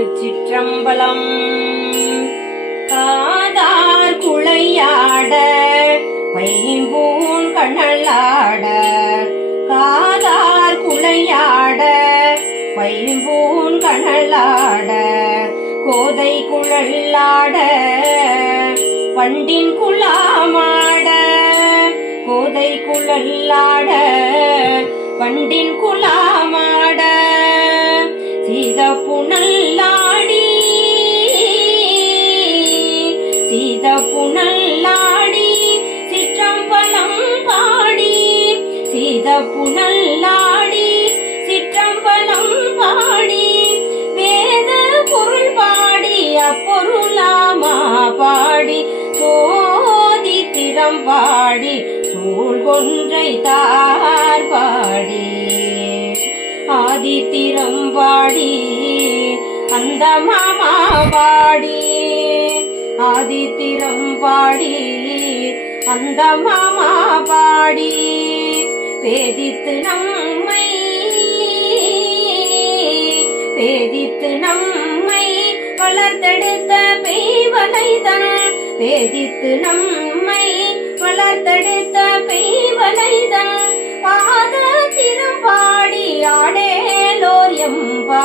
திருச்சிற்றம்பலம். காதார் குழையாட பைம்பூன் கண்ணலாட, காதார் குழையாட பைம்பூன் கண்ணலாட, கோதை குழலாட பண்டின் குலாமாட, கோதை குழலாட பண்டின் குலாமாட, சீத புனல்லாடி சீத புனல்லாடி சிற்றம்பலம் பாடி, சீத புனல்லாடி சிற்றம்பலம் பாடி, வேத பொருள் பாடி அப்பொருளாமா பாடி, சோதி திறம் பாடி சூழ்கொன்றை தார் பாடி, ஆதித்திரம் பாடி அந்த மாமா பாடி, ஆதித்திரம் பாடி அந்த மாமா பாடி, வேதித்து நம்மை வேதித்து நம்மை வளர்த்தெடுத்த பெய்வலைதன், வேதித்து நம்மை வளர்த்தெடுத்த பெய்வலைதன், பாத திறம் பாடி ஆடேலோர் எம்பா